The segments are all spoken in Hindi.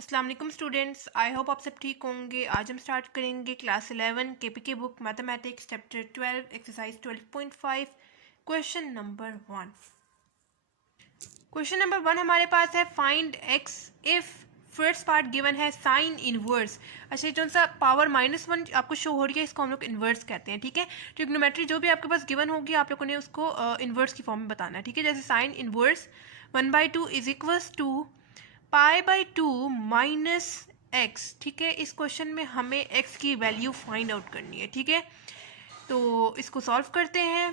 अस्सलाम वालेकुम स्टूडेंट्स, आई होप आप सब ठीक होंगे। आज हम स्टार्ट करेंगे class 11 KPK book mathematics chapter 12 exercise 12.5 question number 1। Question number 1 हमारे पास है find x if first part given है साइन इनवर्स। अच्छा, जो सा पावर -1 आपको शो हो रही है इसको हम लोग इन्वर्स कहते हैं। ठीक है, ट्रिग्नोमेट्री जो भी आपके पास गिवन होगी आप लोगों ने उसको इन्वर्स की फॉर्म में बताना है। ठीक है, जैसे sine inverse 1/2 is equals to π/2 minus x. ठीक है, इस क्वेश्चन में हमें एक्स की वैल्यू फाइंड आउट करनी है। ठीक है, तो इसको सॉल्व करते हैं।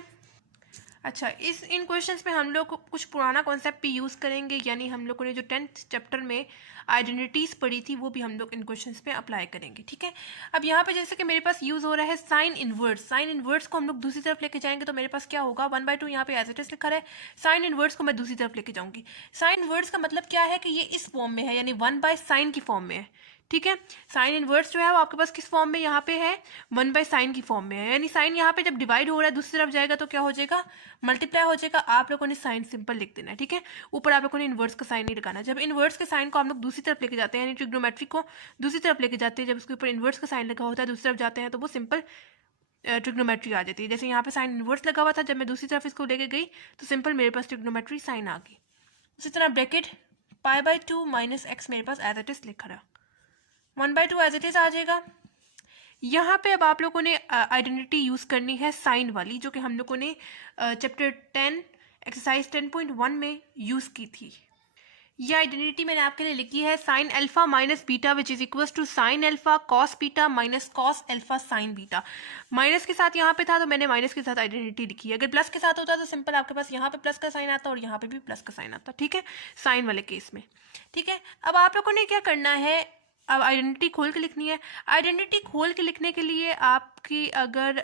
अच्छा, इन क्वेश्चंस में हम लोग कुछ पुराना कॉन्सेप्ट भी यूज़ करेंगे, यानी हम लोगों ने जो 10th चैप्टर में आइडेंटिटीज़ पढ़ी थी वो भी हम लोग इन क्वेश्चंस में अप्लाई करेंगे। ठीक है, अब यहाँ पे जैसे कि मेरे पास यूज़ हो रहा है साइन इनवर्स। साइन इनवर्स को हम लोग दूसरी तरफ लेके जाएंगे तो मेरे पास क्या होगा, 1/2 यहाँ पे एज इट इज लिखा है। साइन इनवर्स को मैं दूसरी तरफ लेके जाऊंगी। साइन इनवर्स का मतलब क्या है कि ये इस फॉर्म में है, यानी 1/sin की फॉर्म में है। ठीक है, साइन इनवर्स जो है वो आपके पास किस फॉर्म में यहाँ पे है, 1/sin की फॉर्म में है। यानी साइन यहाँ पे जब डिवाइड हो रहा है दूसरी तरफ जाएगा तो क्या हो जाएगा, मल्टीप्लाई हो जाएगा। आप लोगों ने साइन सिंपल लिख देना है। ठीक है, ऊपर आप लोगों ने इनवर्स का साइन नहीं लगाना। जब इनवर्स के साइन को हम लोग दूसरी तरफ लेके जाते हैं, यानी ट्रिग्नोमेट्री को दूसरी तरफ लेके जाते हैं, जब उसके ऊपर इनवर्स का साइन लगा होता है दूसरी तरफ जाते हैं तो वो सिंपल ट्रिग्नोमेट्री आ जाती है। जैसे यहाँ पे साइन इनवर्स लगा हुआ था, जब मैं दूसरी तरफ इसको लेके गई तो सिंपल मेरे पास ट्रिग्नोमेट्री साइन आ गई। उसी तरह ब्रैकेट π/2 माइनस एक्स मेरे पास एज इट इज लिखा रहा, 1/2 एज इट इज आ जाएगा। यहाँ पे अब आप लोगों ने आइडेंटिटी यूज करनी है साइन वाली, जो कि हम लोगों ने चैप्टर 10 एक्सरसाइज 10.1 में यूज की थी। ये आइडेंटिटी मैंने आपके लिए लिखी है sine alpha minus beta which is equal to sine alpha cos beta minus cos alpha sine beta. Minus के साथ यहाँ पे था तो मैंने माइनस के साथ आइडेंटिटी लिखी है। अगर प्लस के साथ होता तो सिंपल आपके पास यहाँ पे प्लस का साइन आता और यहाँ पे भी प्लस का साइन आता। ठीक है, साइन वाले केस में। ठीक है, अब आप लोगों ने क्या करना है, अब आइडेंटिटी खोल के लिखनी है। आइडेंटिटी खोल के लिखने के लिए आपकी अगर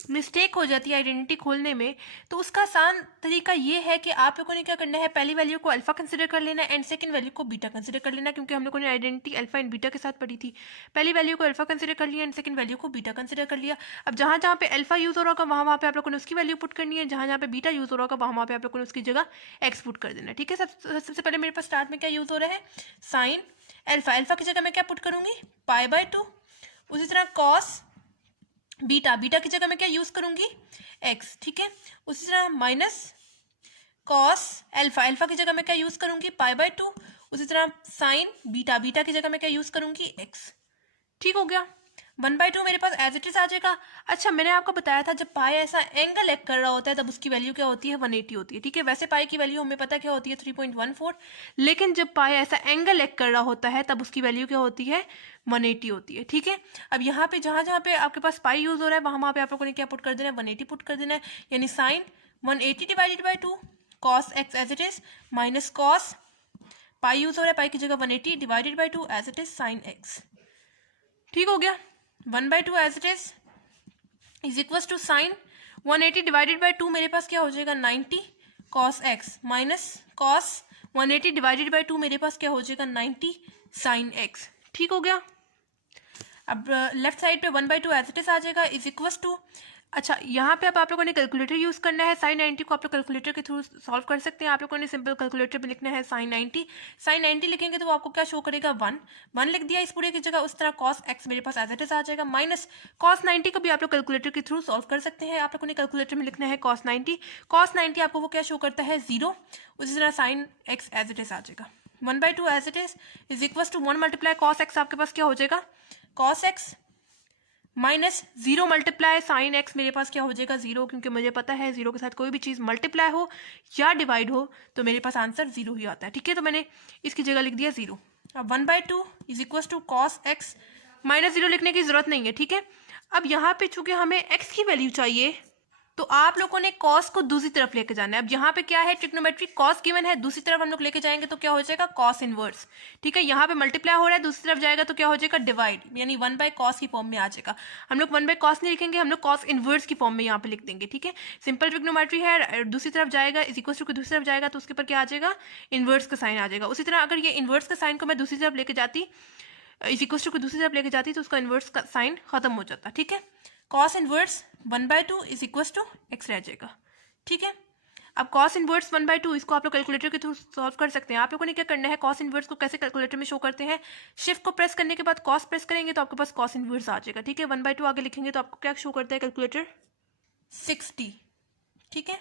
मिस्टेक हो जाती है आइडेंटिटी खोलने में तो उसका आसान तरीका ये है कि आप लोगों ने क्या करना है, पहली वैल्यू को अल्फा कंसिडर कर लेना है एंड सेकंड वैल्यू को बीटा कंसिडर कर लेना, क्योंकि हम लोगों ने आइडेंटिटी अल्फा एंड बीटा के साथ पढ़ी थी। पहली वैल्यू को अल्फा कंसिडर कर लिया एंड सेकंड वैल्यू को बीटा कंसिडर कर लिया। अब जहाँ जहाँ पे अल्फा यूज हो रहा होगा वहाँ पे आप लोगों ने उसकी वैल्यू पुट करनी है, जहाँ जहाँ पे बीटा यूज हो रहा होगा वहाँ पे आप लोगों ने उसकी जगह एक्स पुट कर देना है। ठीक है, सबसे पहले मेरे पास स्टार्ट में क्या यूज हो रहा है, साइन अल्फा। अल्फा की जगह मैं क्या पुट करूंगी, π/2। उसी तरह कॉस बीटा, बीटा की जगह मैं क्या यूज करूंगी, एक्स। ठीक है, उसी तरह माइनस कॉस अल्फा, अल्फा की जगह मैं क्या यूज करूंगी, π/2। उसी तरह साइन बीटा, बीटा की जगह मैं क्या यूज करूंगी, एक्स। ठीक हो गया, 1/2 मेरे पास एज इट इज आ जाएगा। अच्छा, मैंने आपको बताया था जब पाई ऐसा एंगल एक कर रहा होता है तब उसकी वैल्यू क्या होती है, 180 होती है। ठीक है, वैसे पाई की वैल्यू हमें पता क्या होती है, 3.14, लेकिन जब पाई ऐसा एंगल एक कर रहा होता है तब उसकी वैल्यू क्या होती है, 180 होती है। ठीक है, अब यहाँ पे जहाँ जहाँ पे आपके पास पाई यूज हो रहा है वहाँ पे आप लोगों ने क्या पुट कर देना है, 180 पुट कर देना है। यानी sine 180 divided by 2 cos x as it is minus cos pi use हो रहा है, पाई की जगह 180 divided by 2 as it is sine x. ठीक हो गया, 1/2 as it is equal to sine 180 divided by 2 मेरे पास क्या हो जाएगा, 90 cos x minus cos 180 divided by 2 मेरे पास क्या हो जाएगा, 90 साइन एक्स। ठीक हो गया, अब लेफ्ट साइड पे 1/2 एज इट इज आ जाएगा इज इक्वल टू। अच्छा, यहाँ पे अब आप लोगों ने कैलकुलेटर यूज करना है। साइन 90 को आप लोग कैलकुलेटर के थ्रू सॉल्व कर सकते हैं। आप लोगों ने सिंपल कैलकुलेटर पे लिखना है साइन 90। साइन 90 लिखेंगे तो वो आपको क्या शो करेगा, 1 लिख दिया इस पूरे की जगह। उस तरह कॉस एक्स मेरे पास एज इट इज आ जाएगा माइनस कॉस 90 को भी आप लोग कैलकुलेटर के थ्रू सॉल्व कर सकते हैं। आप लोगों ने कैलकुलेटर में लिखना है कॉस 90। कॉस 90 आपको वो क्या शो करता है, 0। उसी तरह sine x as it is आ जाएगा 1/2 as it is equal to 1 multiply cos x, आपके पास क्या हो जाएगा, cos x minus 0 multiply sine x मेरे पास क्या हो जाएगा, 0, क्योंकि मुझे पता है 0 के साथ कोई भी चीज़ मल्टीप्लाई हो या डिवाइड हो तो मेरे पास आंसर 0 ही आता है। ठीक है, तो मैंने इसकी जगह लिख दिया 0। अब 1/2 is equal to cos x, minus 0 लिखने की जरूरत नहीं है। ठीक है, अब यहाँ पे चूंकि हमें एक्स की वैल्यू चाहिए तो आप लोगों ने कॉस को दूसरी तरफ लेके जाना है। अब यहाँ पे क्या है, ट्रिग्नोमेट्री कॉस गिवन है, दूसरी तरफ हम लोग लेके जाएंगे तो क्या हो जाएगा, कॉस इनवर्स। ठीक है, यहाँ पे मल्टीप्लाई हो रहा है, दूसरी तरफ जाएगा तो क्या हो जाएगा, डिवाइड, यानी 1/cos की फॉर्म में आ जाएगा। हम लोग 1/cos नहीं लिखेंगे, हम लोग कॉस इनवर्स की फॉर्म में यहाँ पे लिख देंगे। ठीक है, सिंपल ट्रिग्नोमेट्री है, दूसरी तरफ जाएगा इज इक्वल टू दूसरी तरफ जाएगा तो उसके ऊपर क्या आ जाएगा, इनवर्स का साइन आ जाएगा। उसी तरह अगर ये इनवर्स का साइन को मैं दूसरी तरफ लेके जाती, इज इक्वल टू दूसरी तरफ लेके जाती तो उसका इनवर्स का साइन खत्म हो जाता। ठीक है, cos inverse 1/2 is equal to x रह जाएगा। ठीक है, अब कॉस इनवर्स 1/2 इसको आप लोग कैलकुलेटर के थ्रू सॉल्व कर सकते हैं। आप लोगों ने क्या करना है, कॉस इनवर्स को कैसे कैलकुलेटर में शो करते हैं, शिफ्ट को प्रेस करने के बाद कॉस प्रेस करेंगे तो आपके पास कॉस इनवर्स आ जाएगा। ठीक है, 1/2 आगे लिखेंगे तो आपको क्या शो करता है कैलकुलेटर, 60। ठीक है,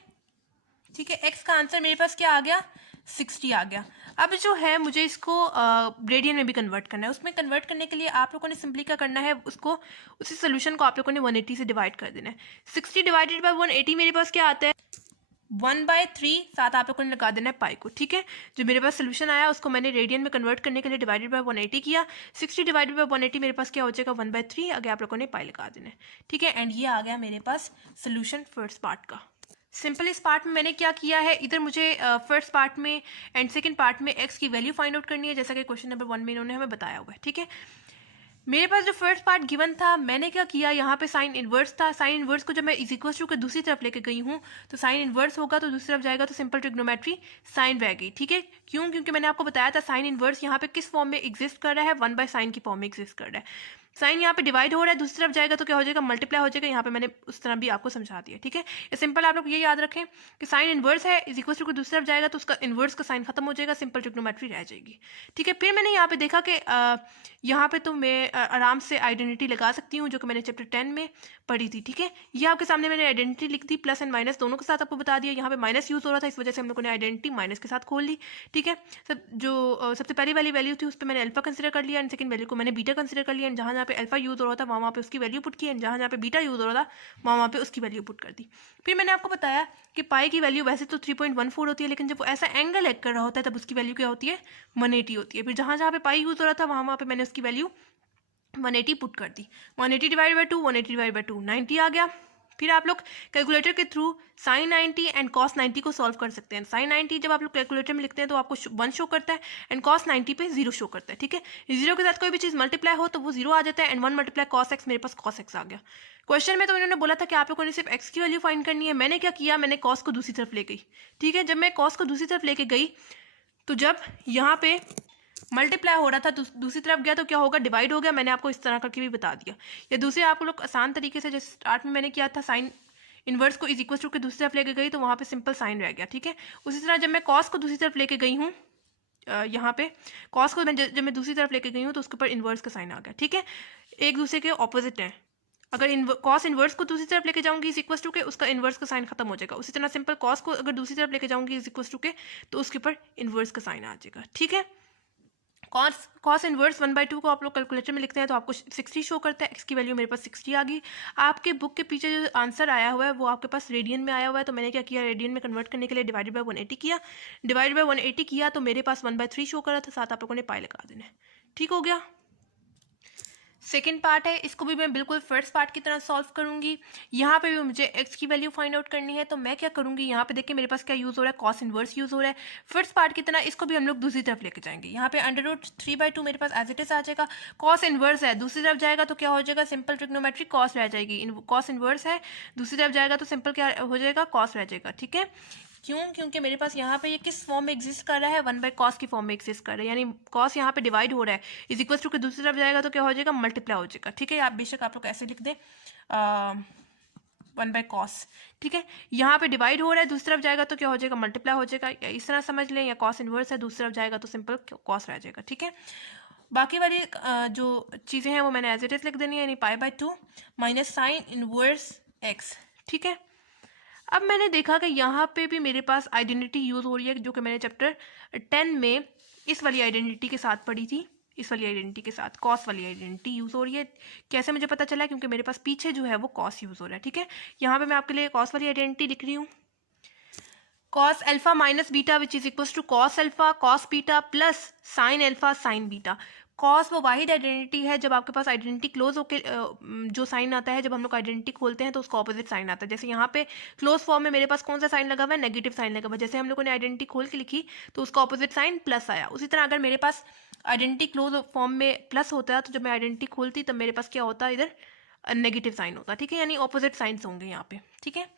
ठीक है, एक्स का आंसर मेरे पास क्या आ गया, 60 आ गया। अब जो है मुझे इसको रेडियन में भी कन्वर्ट करना है। उसमें कन्वर्ट करने के लिए आप लोगों ने सिंपली क्या करना है, उसको उसी सोल्यूशन को आप लोगों ने 180 से डिवाइड कर देना है। 60 डिवाइडेड बाय 180 मेरे पास क्या आता है, 1/3, साथ आप लोगों ने लगा देना है पाई को। ठीक है, जो मेरे पास सोल्यूशन आया उसको मैंने रेडियन में कन्वर्ट करने के लिए डिवाइडेड बाय 180 किया। 60 डिवाइडेड बाय 180 मेरे पास क्या हो जाएगा, 1/3। आगे आप लोगों ने पाई लगा देना है। ठीक है, एंड ये आ गया मेरे पास सोल्यूशन फर्स्ट पार्ट का। सिंपल इस पार्ट में मैंने क्या किया है, इधर मुझे फर्स्ट पार्ट में एंड सेकंड पार्ट में एक्स की वैल्यू फाइंड आउट करनी है, जैसा कि क्वेश्चन नंबर 1 में इन्होंने हमें बताया हुआ है। ठीक है, मेरे पास जो फर्स्ट पार्ट गिवन था, मैंने क्या किया, यहाँ पे साइन इनवर्स था। साइन इनवर्स को जब मैं इज इक्वल टू के दूसरी तरफ लेके गई हूँ तो साइन इनवर्स होगा तो दूसरी तरफ जाएगा तो सिंपल ट्रिग्नोमेट्री साइन रह गई। ठीक है, क्यों, क्योंकि मैंने आपको बताया था साइन इनवर्स यहाँ पे किस फॉर्म में एग्जिस्ट कर रहा है, 1/sin की फॉर्म में एग्जिस्ट कर रहा है। साइन यहाँ पे डिवाइड हो रहा है, दूसरी तरफ जाएगा तो क्या हो जाएगा, मल्टीप्लाई हो जाएगा। यहाँ पे मैंने उस तरह भी आपको समझा दिया। ठीक है, ये सिंपल आप लोग ये याद रखें कि साइन इनवर्स है, इज इक्वल टू को दूसरी तरफ जाएगा तो उसका इनवर्स का साइन खत्म हो जाएगा, सिंपल ट्रिग्नोमेट्री रह जाएगी। ठीक है, फिर मैंने यहाँ पे देखा कि यहाँ पे तो मैं आराम से आइडेंटिटी लगा सकती हूँ, जो कि मैंने चैप्टर 10 में पढ़ी थी। ठीक है, ये आपके सामने मैंने आइडेंटिटी लिख दी, प्लस एंड माइनस दोनों के साथ आपको बता दिया। यहाँ पे माइनस यूज हो रहा था, इस वजह से हम लोगों ने आइडेंटिटी माइनस के साथ खोल ली। ठीक है, सबसे पहली वाली वैल्यू थी उस पर मैंने अल्फा कंसिडर कर लिया, एंड सेकंड वैल्यू को मैंने बीटा कंसिडर कर लिया, एंड जहाँ पे अल्फा यूज हो रहा था वहाँ पे उसकी वैल्यू पुट की, एंड जहाँ पे बीटा यूज हो रहा था वहाँ पे उसकी वैल्यू पुट कर दी। फिर मैंने आपको बताया कि पाई की वैल्यू वैसे तो 3.14 होती है, लेकिन जब वो ऐसा एंगल एड कर रहा होता है तब उसकी वैल्यू क्या होती है, 180 होती है। फिर जहाँ जहाँ पे पाई यूज हो रहा था वहाँ पे मैंने उसकी वैल्यू 180 पुट कर दी। 180 डिवाइड बाई 2, 180 डिवाइड बाई 2, 90 आ गया। फिर आप लोग कैलकुलेटर के थ्रू साइन 90 एंड कॉस 90 को सॉल्व कर सकते हैं। साइन 90 जब आप लोग कैलकुलेटर में लिखते हैं तो आपको 1 शो करता है, एंड कॉस 90 पे 0 शो करता है। ठीक है, 0 के साथ कोई भी चीज़ मल्टीप्लाई हो तो वो 0 आ जाता है, एंड 1 मल्टीप्लाई कॉस एक्स, मेरे पास कॉस एक्स आ गया। क्वेश्चन में तो इन्होंने बोला था कि आप लोगों ने सिर्फ एक्स की वैल्यू फाइंड करनी है। मैंने क्या किया, मैंने कॉस को दूसरी तरफ ले गई। ठीक है, जब मैं कॉस को दूसरी तरफ लेके गई तो जब यहाँ पे मल्टीप्लाई हो रहा था तो दूसरी तरफ गया तो क्या होगा, डिवाइड हो गया। मैंने आपको इस तरह करके भी बता दिया। या दूसरे आप लोग आसान तरीके से, जैसे स्टार्ट में मैंने किया था, साइन इनवर्स को इज इक्वल टू के दूसरी तरफ लेके गई तो वहाँ पे सिंपल साइन रह गया। ठीक है, उसी तरह जब मैं कॉस को दूसरी तरफ लेके गई हूँ, यहाँ पे कॉस को जब मैं दूसरी तरफ लेके गई हूँ तो उसके ऊपर इनवर्स का साइन आ गया। ठीक है, एक दूसरे के ऑपोजिट है। अगर कॉस इनवर्स को दूसरी तरफ लेके जाऊंगी इज इक्वल टू के, उसका इनवर्स का साइन खत्म हो जाएगा। उसी तरह सिंपल कॉस को अगर दूसरी तरफ लेके जाऊंगी इज इक्वल टू के तो उसके ऊपर इनवर्स का साइन आ जाएगा। ठीक है, कॉस इनवर्स 1/2 को आप लोग कैलकुलेटर में लिखते हैं तो आपको 60 शो करता है। एक्स की वैल्यू मेरे पास 60 आ गई। आपके बुक के पीछे जो आंसर आया हुआ है वो आपके पास रेडियन में आया हुआ है, तो मैंने क्या किया, रेडियन में कन्वर्ट करने के लिए डिवाइडेड बाय 180 किया। डिवाइडेड बाय 180 किया तो मेरे पास 1/3 शो कर रहा था, साथ आप लोगों ने पाई लगा देना है। ठीक हो गया। सेकेंड पार्ट है, इसको भी मैं बिल्कुल फर्स्ट पार्ट की तरह सॉल्व करूंगी। यहाँ पे भी मुझे एक्स की वैल्यू फाइंड आउट करनी है, तो मैं क्या करूंगी, यहाँ पे देखिए मेरे पास क्या यूज हो रहा है, कॉस इनवर्स यूज हो रहा है। फर्स्ट पार्ट की तरह इसको भी हम लोग दूसरी तरफ लेके जाएंगे। यहाँ पे √3/2 मेरे पास एज इट इज आ जाएगा। कॉस इनवर्स है, दूसरी तरफ जाएगा तो क्या हो जाएगा, सिंपल ट्रिग्नोमेट्री कॉस रह जाएगी। कॉस इनवर्स है, दूसरी तरफ जाएगा तो सिंपल क्या हो जाएगा, कॉस रह जाएगा। ठीक है, क्यों, क्योंकि मेरे पास यहाँ पे ये किस फॉर्म में एग्जिस्ट कर रहा है, 1/cos की फॉर्म में एग्जिस्ट कर रहा है, यानी cos यहाँ पे डिवाइड हो रहा है, इज इक्वल टू के दूसरी तरफ जाएगा तो क्या हो जाएगा, मल्टीप्लाई हो जाएगा। ठीक है, आप बेशक आप लोग ऐसे लिख दें 1/cos। ठीक है, यहाँ पे डिवाइड हो रहा है, दूसरी तरफ जाएगा तो क्या हो जाएगा, मल्टीप्लाई हो जाएगा। इस तरह समझ लें, या cos इनवर्स है, दूसरी तरफ जाएगा तो सिंपल cos रह जाएगा। ठीक है, बाकी वाली जो चीज़ें हैं वो मैंने एज इट इज लिख देनी है, यानी π/2 माइनस साइन इनवर्स एक्स। ठीक है, अब मैंने देखा कि यहाँ पे भी मेरे पास आइडेंटिटी यूज़ हो रही है, जो कि मैंने चैप्टर 10 में इस वाली आइडेंटिटी के साथ पढ़ी थी। इस वाली आइडेंटिटी के साथ कॉस वाली आइडेंटिटी यूज़ हो रही है। कैसे मुझे पता चला, क्योंकि मेरे पास पीछे जो है वो कॉस यूज़ हो रहा है। ठीक है, यहाँ पे मैं आपके लिए कॉस वाली आइडेंटिटी लिख रही हूँ। Cos alpha minus beta which is equal to cos alpha cos beta plus sine alpha sine beta. Cause वो वाहिद आइडेंटिटी है जब आपके पास आइडेंटिटी क्लोज होके जो साइन आता है, जब हम लोग आइडेंटिटी खोलते हैं तो उसका ऑपोजिट साइन आता है। जैसे यहाँ पे क्लोज फॉर्म में मेरे पास कौन सा साइन लगा हुआ है, नेगेटिव साइन लगा हुआ है। जैसे हम लोगों ने आइडेंटिटी खोल के लिखी तो उसका ऑपोजिट साइन प्लस आया। उसी तरह अगर मेरे पास आइडेंटिटी क्लोज फॉर्म में प्लस होता है तो जब मैं आइडेंटिटी खोलती तब मेरे पास क्या होता है, इधर नेगेटिव साइन होता है। ठीक है, यानी ऑपोजिट साइंस होंगे यहाँ पे। ठीक है,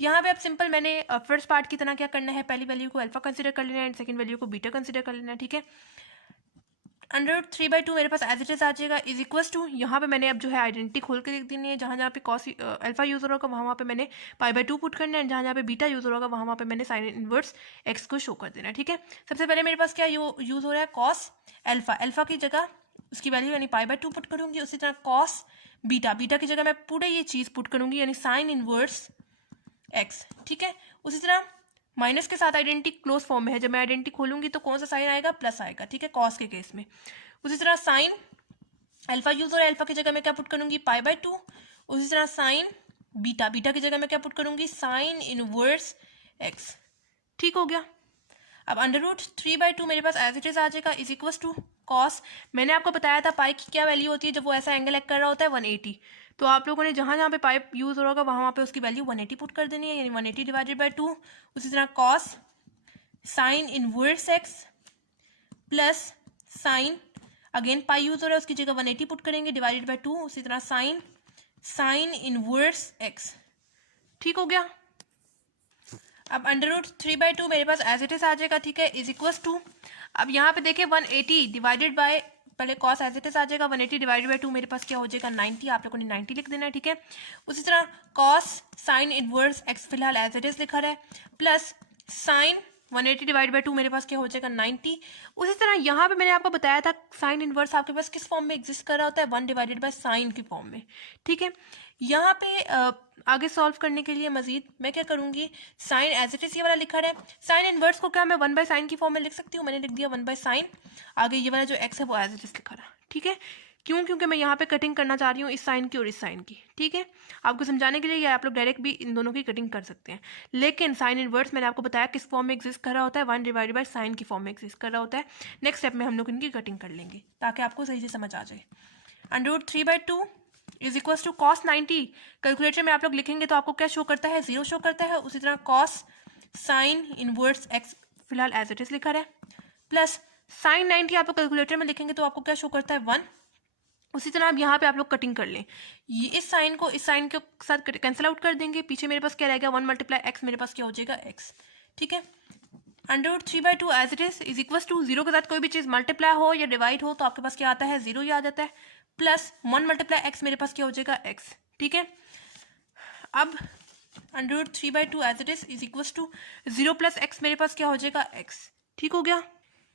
यहाँ पे अब सिंपल मैंने फर्स्ट पार्ट की तरह क्या करना है, पहली वैल्यू को अल्फा कंसिडर कर लेना है एंड सेकंड वैल्यू को बीटा कंसिडर कर लेना है। ठीक है, अंडर रूट 3/2 मेरे पास एज इट इज आ जाएगा इज इक्वल टू, यहाँ पे मैंने अब जो है आइडेंटिटी खोल के लिख देनी है, जहाँ जहाँ पे कॉस अल्फा यूज हो रहा होगा वहाँ पे मैंने पाई/2 पुट करना है, जहाँ जहाँ पे बीटा यूज हो रहा होगा वहाँ पे मैंने साइन इनवर्स एक्स को शो कर देना है। ठीक है, सबसे पहले मेरे पास क्या यूज हो रहा है, कॉस अल्फा, अल्फा की जगह उसकी वैल्यू यानी पाई/2 पुट करूंगी, उसी तरह कॉस बीटा, बीटा की जगह मैं पूरे ये चीज़ पुट करूंगी यानी साइन इनवर्स एक्स। ठीक है, उसी तरह माइनस के साथ आइडेंटिटी क्लोज फॉर्म में है, जब मैं आइडेंटिटी खोलूंगी तो कौन सा साइन आएगा, प्लस आएगा। ठीक है, कॉस के केस में। उसी तरह साइन अल्फा यूज हो रहा है, अल्फा की जगह मैं क्या पुट करूंगी, पाई/2। उसी तरह साइन बीटा, बीटा की जगह मैं क्या पुट करूंगी, साइन इनवर्स एक्स। ठीक हो गया। अब अंडर रूट 3/2 मेरे पास एज इट इज आ जाएगा इज इक्वल टू कॉस, मैंने आपको बताया था पाई की क्या वैल्यू होती है जब वो ऐसा एंगल एक्ट कर रहा होता है, 180। तो आप लोगों ने जहाँ जहाँ पे पाई यूज हो रहा होगा वहाँ पे उसकी वैल्यू 180 पुट कर देनी है, यानी 180 डिवाइडेड बाई 2। उसी तरह cos sine inverse x plus sine, again pi use हो रहा है उसकी जगह 180 पुट करेंगे डिवाइडेड बाई 2। उसी तरह साइन इनवर्स एक्स। ठीक हो गया। अब अंडर रूट 3/2 मेरे पास एज इट इज आ जाएगा। ठीक है, इज इक्वल टू, अब यहाँ पे देखिए 180 डिवाइडेड बाय, पहले कॉस एज इट इज आ जाएगा, 180 डिवाइडेड बाय 2 मेरे पास क्या हो जाएगा, 90। आप लोगों ने 90 लिख देना है। ठीक है, उसी तरह कॉस साइन इनवर्स एक्स फिलहाल एज इट इज लिखा है, प्लस साइन 180 डिवाइड बाई 2 मेरे पास क्या हो जाएगा, 90। उसी तरह यहाँ पे मैंने आपको बताया था साइन इनवर्स आपके पास किस फॉर्म में एग्जिस्ट कर रहा होता है, 1 डिवाइडेड बाय साइन की फॉर्म में। ठीक है, यहाँ पे आगे सॉल्व करने के लिए मजीद मैं क्या करूँगी, साइन एज इट इज ये वाला लिखा है, साइन इनवर्स को क्या मैं 1 बाय साइन की फॉर्म में लिख सकती हूँ, मैंने लिख दिया 1 बाय साइन, आगे ये वाला जो एक्स है वो एज इट इज लिखा रहा। ठीक है, क्यों, क्योंकि मैं यहाँ पे कटिंग करना चाह रही हूँ इस साइन की और इस साइन की। ठीक है, आपको समझाने के लिए या आप लोग डायरेक्ट भी इन दोनों की कटिंग कर सकते हैं, लेकिन साइन इनवर्स मैंने आपको बताया किस फॉर्म में एग्जिस्ट कर रहा होता है, 1 डिवाइडेड बाय साइन की फॉर्म में एग्जिस्ट कर रहा होता है। नेक्स्ट स्टेप में हम लोग इनकी कटिंग कर लेंगे ताकि आपको सही से समझ आ जाए। Under root 3/2 is equal to cos 90, calculator में आप लोग लिखेंगे तो आपको क्या शो करता है, 0 शो करता है। उसी तरह कॉस साइन इनवर्स एक्स फिलहाल एज इट इज लिखा है, प्लस साइन 90 आप लोग कैलकुलेटर में लिखेंगे तो आपको क्या शो करता है, 1। उसी तरह अब यहाँ पे आप लोग कटिंग कर लें, ये इस साइन को इस साइन के साथ कैंसिल आउट कर देंगे, पीछे मेरे पास क्या रहेगा, 1 मल्टीप्लाई एक्स मेरे पास क्या हो जाएगा, एक्स। ठीक है, under root 3/2 as it is equal to 0 के साथ कोई भी चीज़ मल्टीप्लाई हो या डिवाइड हो तो आपके पास क्या आता है, 0 ही आ जाता है, प्लस 1 मल्टीप्लाई एक्स मेरे पास क्या हो जाएगा, एक्स। ठीक है, अब under root 3/2 as it is equal to 0 plus x मेरे पास क्या हो जाएगा, एक्स। ठीक हो गया,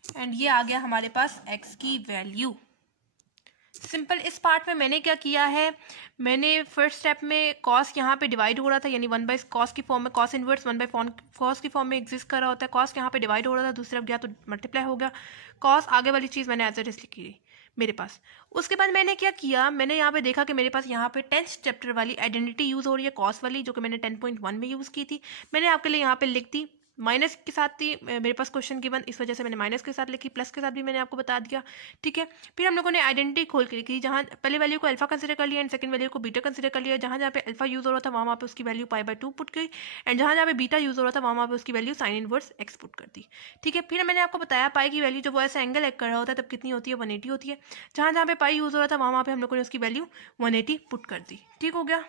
एंड ये आ गया हमारे पास एक्स की वैल्यू। सिंपल, इस पार्ट में मैंने क्या किया है, मैंने फर्स्ट स्टेप में कॉस यहाँ पे डिवाइड हो रहा था यानी 1 बाय कॉस की फॉर्म में, कॉस इनवर्स 1 बाय कॉस की फॉर्म में एग्जिस्ट कर रहा होता है, कॉस यहाँ पे डिवाइड हो रहा था, दूसरी तरफ गया तो मल्टीप्लाई हो गया, कॉस आगे वाली चीज़ मैंने एज इट इज लिखी मेरे पास। उसके बाद मैंने क्या किया, मैंने यहाँ पे देखा कि मेरे पास यहाँ पे 10th चैप्टर वाली आइडेंटिटी यूज़ हो रही है कॉस वाली, जो कि मैंने 10.1 में यूज़ की थी, मैंने आपके लिए यहाँ पे लिख दी। माइनस के साथ थी मेरे पास क्वेश्चन गिवन, इस वजह से मैंने माइनस के साथ लिखी, प्लस के साथ भी मैंने आपको बता दिया। ठीक है, फिर हम लोगों ने आइडेंटिटी खोल के लिखी, जहाँ पहले वैल्यू को अल्फा कंसिडर कर लिया एंड सेकंड वैल्यू को बीटा कंसिडर कर लिया, जहाँ जहाँ पे अल्फा यूज हो रहा था वहाँ पे उसकी वैल्यू पाई/2 पुट की, एंड जहाँ जहाँ पे बीटा यूज हो रहा था वहाँ पे उसकी value sign inverse x put कर दी। ठीक है, फिर मैंने आपको बताया पाई की वैल्यू जब वो ऐसा एंगल एक्ट कर रहा होता है तब कितनी होती है, 180 होती है, जहाँ जहाँ पे पाई यूज हो रहा था वहाँ पे हम लोगों ने उसकी वैल्यू 180 पुट कर दी। ठीक हो गया,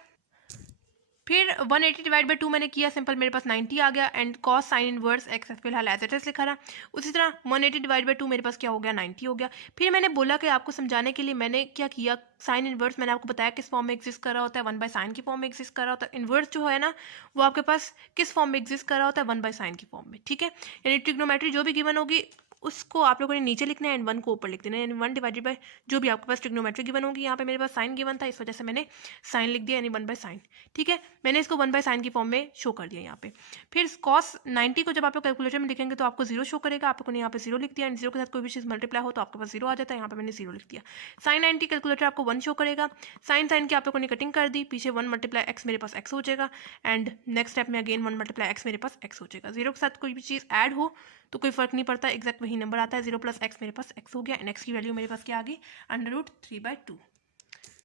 फिर 180 डिवाइड बाई 2 मैंने किया, सिंपल मेरे पास 90 आ गया, and cos sine inverse x फिलहाल एज इट इज लिखा रहा। उसी तरह 180 डिवाइड बाई 2 मेरे पास क्या हो गया, 90 हो गया। फिर मैंने बोला कि आपको समझाने के लिए मैंने क्या किया, साइन इनवर्स मैंने आपको बताया किस फॉर्म में एग्जिस्ट कर रहा होता है, 1 बाय साइन की फॉर्म में एग्जिस्ट कर रहा होता है। इनवर्स जो है ना वो आपके पास किस फॉर्म में एग्जिस्ट कर रहा होता है, 1 बाय साइन की फॉर्म में। ठीक है, यानी ट्रिग्नोमेट्री जो भी गिवन होगी उसको आप लोगों ने नीचे लिखना है एंड 1 को ऊपर लिख देना है, यानी 1 डिवाइडेड बाय जो भी आपके पास ट्रिग्नोमेट्री गिवन होगी, यहाँ पे मेरे पास साइन गिवन था इस वजह से मैंने साइन लिख दिया यानी 1 बाय साइन। ठीक है, मैंने इसको 1 बाय साइन की फॉर्म में शो कर दिया यहाँ पे। फिर कॉस 90 को जब आप लोग कैलकुलेटर में लिखेंगे तो आपको 0 शो करेगा, आप लोगों ने यहाँ पे 0 लिख दिया, एंड 0 के साथ कोई भी चीज़ मल्टीप्लाई हो तो आपके पास 0 आ जाता है, यहाँ पे मैंने 0 लिख दिया। साइन 90 कैलकुलेटर आपको 1 शो करेगा, साइन की आप लोगों ने कटिंग कर दी, पीछे 1 मल्टीप्लाई एक्स मेरे पास एक्स हो जाएगा, एंड नेक्स्ट स्टेप में अगेन 1 मल्टीप्लाई एक्स मेरे पास एक्स हो जाएगा। 0 के साथ कोई भी चीज़ ऐड हो तो कोई फर्क नहीं पड़ता, एग्जैक्ट वही नंबर आता है, 0 प्लस एक्स मेरे पास एक्स हो गया, एंड एक्स की वैल्यू मेरे पास क्या आ गई, अंडर रूट 3/2।